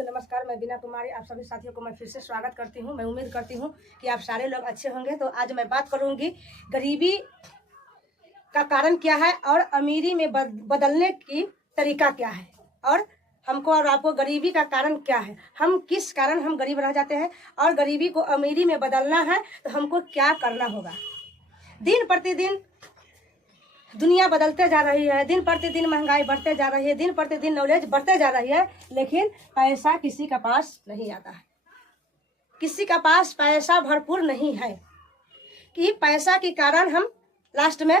साथियों नमस्कार, मैं बीना कुमारी आप सभी साथियों को मैं फिर से स्वागत करती हूं। मैं उम्मीद करती हूं कि आप सारे लोग अच्छे होंगे। तो आज मैं बात करूंगी गरीबी का कारण क्या है और अमीरी में बदलने की तरीका क्या है, और हमको और आपको गरीबी का कारण क्या है, हम किस कारण हम गरीब रह जाते हैं, और गरीबी को अमीरी में बदलना है तो हमको क्या करना होगा। दिन प्रतिदिन दुनिया बदलते जा रही है, दिन प्रतिदिन महंगाई बढ़ते जा रही है, दिन प्रतिदिन नॉलेज बढ़ते जा रही है, लेकिन पैसा किसी का पास नहीं आता है। किसी का पास पैसा भरपूर नहीं है कि पैसा के कारण हम लास्ट में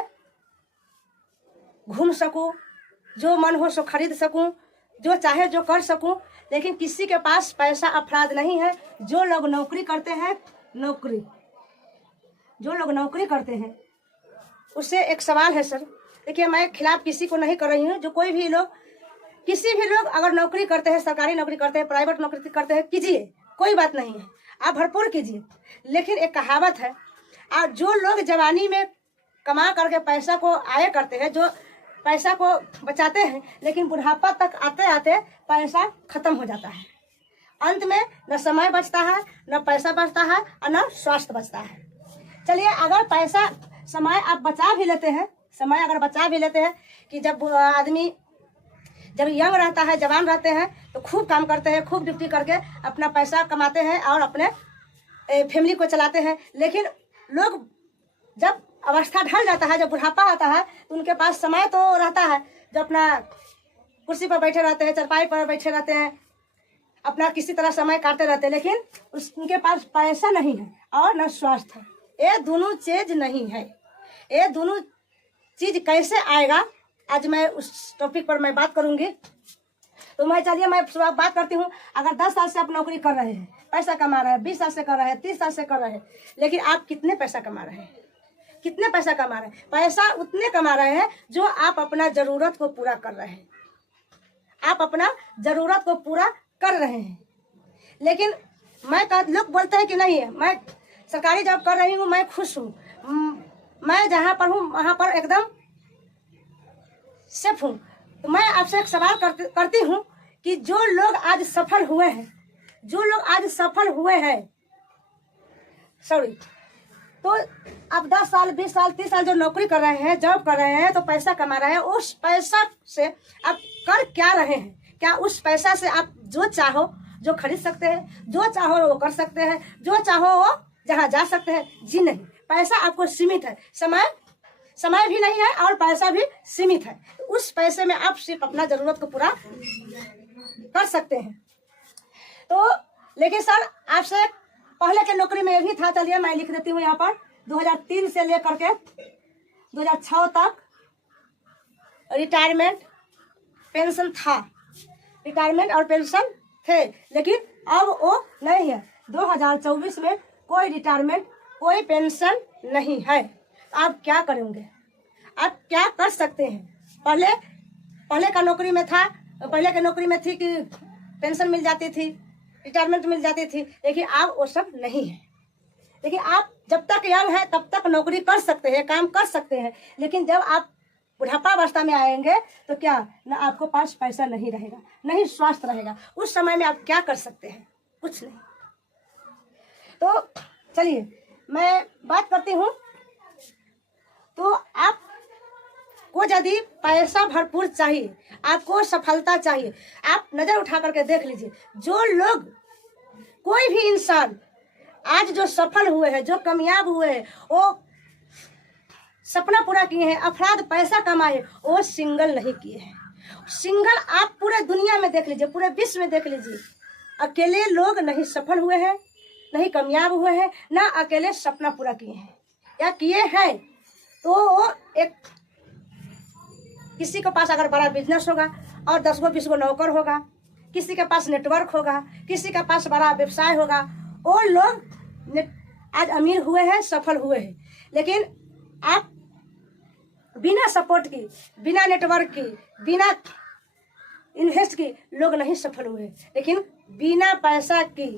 घूम सकूं, जो मन हो सो खरीद सकूं, जो चाहे जो कर सकूं। लेकिन किसी के पास पैसा अपराध नहीं है। जो लोग नौकरी करते हैं, जो लोग नौकरी करते हैं उससे एक सवाल है सर। देखिए, मैं खिलाफ किसी को नहीं कर रही हूँ। जो कोई भी लोग, किसी भी लोग अगर नौकरी करते हैं, सरकारी नौकरी करते हैं, प्राइवेट नौकरी करते हैं, कीजिए, कोई बात नहीं है, आप भरपूर कीजिए। लेकिन एक कहावत है, और जो लोग जवानी में कमा करके पैसा को आय करते हैं, जो पैसा को बचाते हैं, लेकिन बुढ़ापा तक आते आते पैसा खत्म हो जाता है। अंत में न समय बचता है, न पैसा बचता है, और न स्वास्थ्य बचता है। चलिए, अगर पैसा समय आप बचा भी लेते हैं, समय अगर बचा भी लेते हैं कि जब आदमी जब यंग रहता है, जवान रहते हैं, तो खूब काम करते हैं, खूब ड्यूटी करके अपना पैसा कमाते हैं और अपने फैमिली को चलाते हैं। लेकिन लोग जब अवस्था ढल जाता है, जब बुढ़ापा आता है, तो उनके पास समय तो रहता है, जो अपना कुर्सी पर बैठे रहते हैं, चारपाई पर बैठे रहते हैं, अपना किसी तरह समय काटते रहते हैं, लेकिन उनके पास पैसा नहीं है और न स्वास्थ्य है। ये दोनों चीज नहीं है। ये दोनों चीज कैसे आएगा, आज मैं उस टॉपिक पर मैं बात करूंगी। तो चलिए मैं शुरुआत बात करती हूँ। अगर 10 साल से आप नौकरी कर रहे हैं, पैसा कमा रहे हैं, 20 साल से कर रहे हैं, 30 साल से कर रहे हैं, लेकिन आप कितने पैसा कमा रहे हैं? कितने पैसा कमा रहे हैं? पैसा उतने कमा रहे हैं जो आप अपना जरूरत को पूरा कर रहे हैं। आप अपना जरूरत को पूरा कर रहे हैं। लेकिन लोग बोलते हैं कि नहीं है, मैं सरकारी जॉब कर रही हूँ, मैं खुश हूँ, मैं जहाँ पर हूँ वहाँ पर एकदम सेफ हूँ। तो मैं आपसे एक सवाल करती हूँ कि जो लोग आज सफल हुए हैं, तो अब 10 साल 20 साल 30 साल जो नौकरी कर रहे हैं, जॉब कर रहे हैं, तो पैसा कमा रहे हैं, उस पैसा से आप कर क्या रहे हैं? क्या उस पैसा से आप जो चाहो जो खरीद सकते हैं, जो चाहो वो कर सकते हैं, जो चाहो वो जहाँ जा सकते हैं? जी नहीं, पैसा आपको सीमित है, समय भी नहीं है और पैसा भी सीमित है। उस पैसे में आप सिर्फ अपना जरूरत को पूरा कर सकते हैं। तो लेकिन सर, आपसे पहले के नौकरी में ये भी था। चलिए मैं लिख देती हूँ यहाँ पर, 2003 से लेकर के 2006 तक रिटायरमेंट पेंशन था, रिटायरमेंट और पेंशन थे, लेकिन अब वो नहीं है। 2024 में कोई रिटायरमेंट, कोई पेंशन नहीं है। आप क्या करेंगे? आप क्या कर सकते हैं? पहले का नौकरी में था, पहले के नौकरी में थी कि पेंशन मिल जाती थी, रिटायरमेंट मिल जाती थी, लेकिन अब वो सब नहीं है। लेकिन आप जब तक यंग है तब तक नौकरी कर सकते हैं, काम कर सकते हैं, लेकिन जब आप बुढ़ापा अवस्था में आएंगे तो क्या, ना आपको पास पैसा नहीं रहेगा, नहीं स्वास्थ्य रहेगा। उस समय में आप क्या कर सकते हैं? कुछ नहीं। तो चलिए मैं बात करती हूँ। तो आपको यदि पैसा भरपूर चाहिए, आपको सफलता चाहिए, आप नजर उठा करके देख लीजिए, जो लोग, कोई भी इंसान आज जो सफल हुए हैं, जो कामयाब हुए हैं, वो सपना पूरा किए हैं, अफराद पैसा कमाए, वो सिंगल नहीं किए हैं। सिंगल आप पूरे दुनिया में देख लीजिए, पूरे विश्व में देख लीजिए, अकेले लोग नहीं सफल हुए हैं, नहीं कामयाब हुए हैं, ना अकेले सपना पूरा किए हैं, या किए हैं तो एक किसी के पास अगर बड़ा बिजनेस होगा और 10 गो 20 गो नौकर होगा, किसी के पास नेटवर्क होगा, किसी के पास बड़ा व्यवसाय होगा, वो लोग आज अमीर हुए हैं, सफल हुए हैं। लेकिन आप बिना सपोर्ट की, बिना नेटवर्क की, बिना इन्वेस्ट की लोग नहीं सफल हुए। लेकिन बिना पैसा की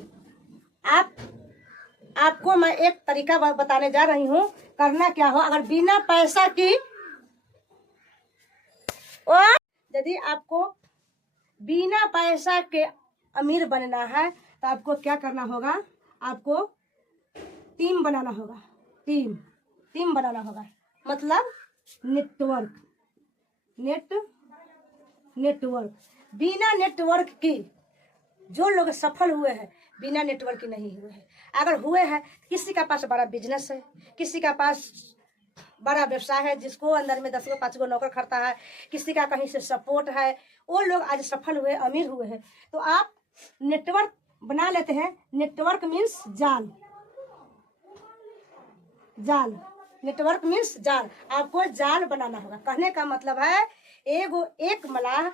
आपको मैं एक तरीका बताने जा रही हूँ, करना क्या हो। अगर बिना पैसा की, और यदि आपको बिना पैसा के अमीर बनना है तो आपको क्या करना होगा, आपको टीम बनाना होगा। टीम बनाना होगा मतलब नेटवर्क। बिना नेटवर्क की जो लोग सफल हुए हैं बिना नेटवर्क के नहीं हुए हैं। अगर हुए हैं, किसी का पास बड़ा बिजनेस है, किसी का पास बड़ा व्यवसाय है, जिसको अंदर में 10 गो 5 गो नौकर खड़ता है, किसी का कहीं से सपोर्ट है, वो लोग आज सफल हुए, अमीर हुए हैं। तो आप नेटवर्क बना लेते हैं। नेटवर्क मीन्स जाल। नेटवर्क मीन्स जाल। आपको जाल बनाना होगा। कहने का मतलब है एक मलाह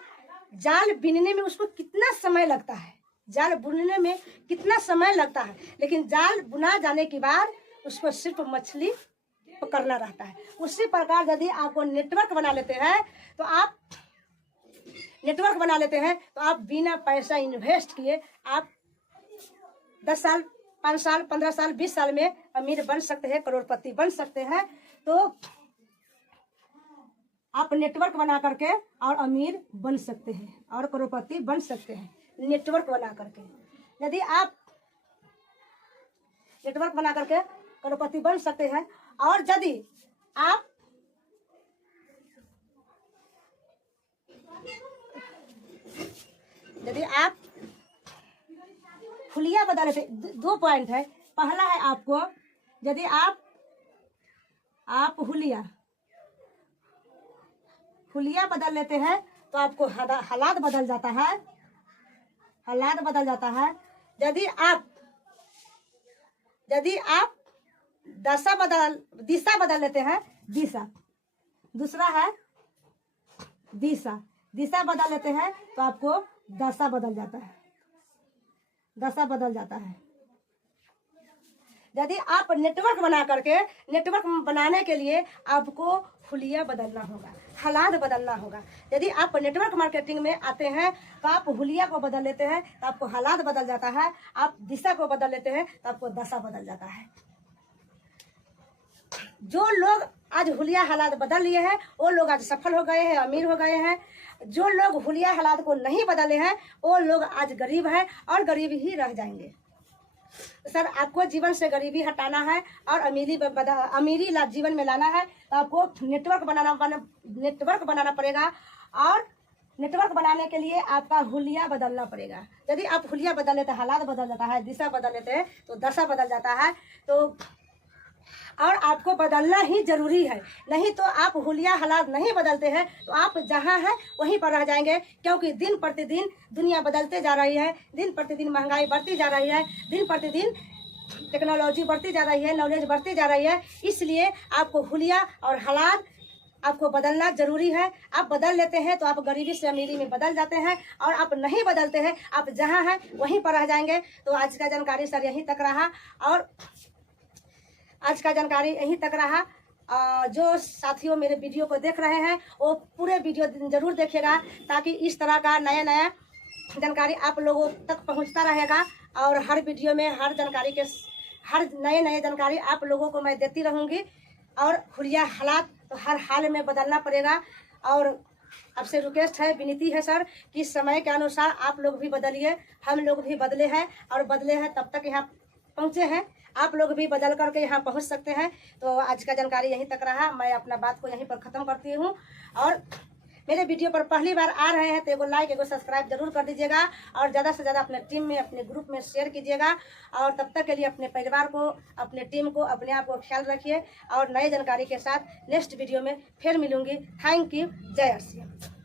जाल बीनने में उसको कितना समय लगता है, जाल बुनने में कितना समय लगता है, लेकिन जाल बुना जाने के बाद उसको सिर्फ मछली पकड़ना रहता है। उसी प्रकार यदि आपको नेटवर्क बना लेते हैं तो आप बिना पैसा इन्वेस्ट किए आप 10 साल 5 साल 15 साल 20 साल में अमीर बन सकते हैं, करोड़पति बन सकते हैं। तो आप नेटवर्क बना करके और अमीर बन सकते हैं और करोड़पति बन सकते हैं। नेटवर्क बना करके यदि आप नेटवर्क बना करके करोड़पति बन सकते हैं। और यदि आप हुलिया बदल लेते, 2 पॉइंट है। पहला है आपको यदि आप हुलिया बदल लेते हैं तो आपको हालात बदल जाता है। यदि आप दिशा बदल लेते हैं, दूसरा है दिशा बदल लेते हैं तो आपको दशा बदल जाता है। यदि आप नेटवर्क बनाने के लिए आपको हुलिया बदलना होगा, हालात बदलना होगा। यदि आप नेटवर्क मार्केटिंग में आते हैं तो आप हुलिया को बदल लेते हैं तो आपको हालात बदल जाता है। आप दिशा को बदल लेते हैं तो आपको दशा बदल जाता है। जो लोग आज हुलिया हालात बदल लिए हैं वो लोग आज सफल हो गए हैं, अमीर हो गए हैं। जो लोग हुलिया हालात को नहीं बदले हैं वो लोग आज गरीब हैं और गरीब ही रह जाएंगे। सर, आपको जीवन से गरीबी हटाना है और अमीरी जीवन में लाना है तो आपको नेटवर्क बनाना पड़ेगा। और नेटवर्क बनाने के लिए आपका हुलिया बदलना पड़ेगा। यदि आप हुलिया बदल लेते हैं, हालात बदल जाता है, दिशा बदल लेते हैं तो दशा बदल जाता है। तो और आपको बदलना ही जरूरी है, नहीं तो आप हुलिया हालात नहीं बदलते हैं तो आप जहाँ हैं वहीं पर रह जाएंगे। क्योंकि दिन प्रतिदिन दुनिया बदलते जा रही है, दिन प्रतिदिन महंगाई बढ़ती जा रही है, दिन प्रतिदिन टेक्नोलॉजी बढ़ती जा रही है, नॉलेज बढ़ती जा रही है। इसलिए आपको हुलिया और हालात आपको बदलना जरूरी है। आप बदल लेते हैं तो आप गरीबी से अमीरी में बदल जाते हैं, और आप नहीं बदलते हैं, आप जहाँ हैं वहीं पर रह जाएंगे। तो आज का जानकारी सर यहीं तक रहा, और आज का जानकारी यहीं तक रहा। जो साथियों मेरे वीडियो को देख रहे हैं वो पूरे वीडियो जरूर देखिएगा, ताकि इस तरह का नया नया जानकारी आप लोगों तक पहुंचता रहेगा। और हर वीडियो में हर नए जानकारी आप लोगों को मैं देती रहूंगी। और हुलिया हालात तो हर हाल में बदलना पड़ेगा। और आपसे रिक्वेस्ट है, विनती है सर, कि समय के अनुसार आप लोग भी बदलिए। हम लोग भी बदले हैं, और बदले हैं तब तक यहाँ पहुँचे हैं। आप लोग भी बदल करके यहाँ पहुँच सकते हैं। तो आज का जानकारी यहीं तक रहा। मैं अपना बात को यहीं पर ख़त्म करती हूँ। और मेरे वीडियो पर पहली बार आ रहे हैं तो एगो लाइक एगो सब्सक्राइब जरूर कर दीजिएगा, और ज़्यादा से ज़्यादा अपने टीम में, अपने ग्रुप में शेयर कीजिएगा। और तब तक के लिए अपने परिवार को, अपने टीम को, अपने आप को ख्याल रखिए। और नई जानकारी के साथ नेक्स्ट वीडियो में फिर मिलूंगी। Thank you. जय श्री राम।